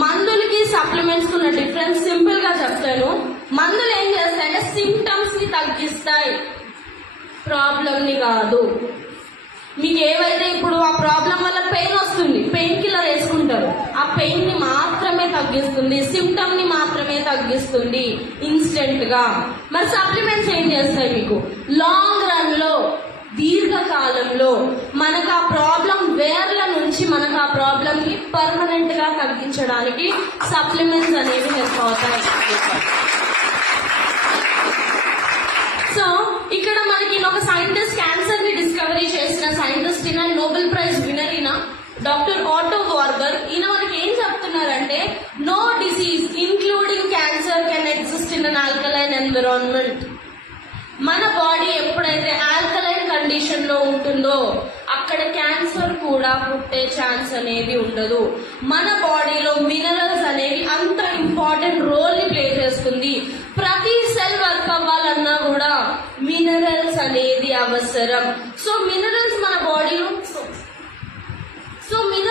మందులకి supplements ఉన్న difference simple గా చెప్తాను. మందులు ఏం చేస్తాయంటే సిమ్టమ్స్ ని తగ్గిస్తాయి, ప్రాబ్లమ్ ని కాదు. మీకు ఏవైతే ఇప్పుడు ఆ ప్రాబ్లం వల్ల పెయిన్ వస్తుంది, పెయిన్ కిల్లర్ వేసుకుంటారు, ఆ పెయిన్ ని మాత్రమే తగ్గిస్తుంది, సిమ్టమ్ ని మాత్రమే తగ్గిస్తుంది ఇన్స్టెంట్ గా. మరి సప్లిమెంట్స్ ఏం చేస్తాయి? మీకు లాంగ్ రన్ లో, దీర్ఘకాలంలో మనకు ఆ ప్రాబ్లం వేర్ల నుంచి మనకు ఆ ప్రాబ్లం ని పర్మనెంట్ గా తగ్గించడానికి సప్లిమెంట్స్ అనేవి హెల్ప్ అవుతాయి. సో ఇక్కడ మనకి ఒక సైంటిస్ట్, క్యాన్సర్ ని డిస్కవరీ చేసిన సైంటిస్ట్ ఈయన, నోబెల్ ప్రైజ్ విన్నర్ ఈయన, డాక్టర్ ఆటో వార్బర్. ఈయన మనకి ఏం చెప్తున్నారంటే, no disease including cancer can exist in an alkaline environment. మన బాడీ ఎప్పుడైతే ఆల్కలైన్ కండిషన్ లో ఉంటుందో అక్కడ క్యాన్సర్ కూడా పుట్టే ఛాన్స్ అనేది ఉండదు. మన బాడీలో మినరల్స్ అనేవి అంత ఇంపార్టెంట్ రోల్ ని ప్లే చేస్తుంది. ప్రతి సెల్ వర్క్ అవ్వాలన్నా కూడా మినరల్స్ అనేది అవసరం. సో మినరల్స్ మన బాడీలో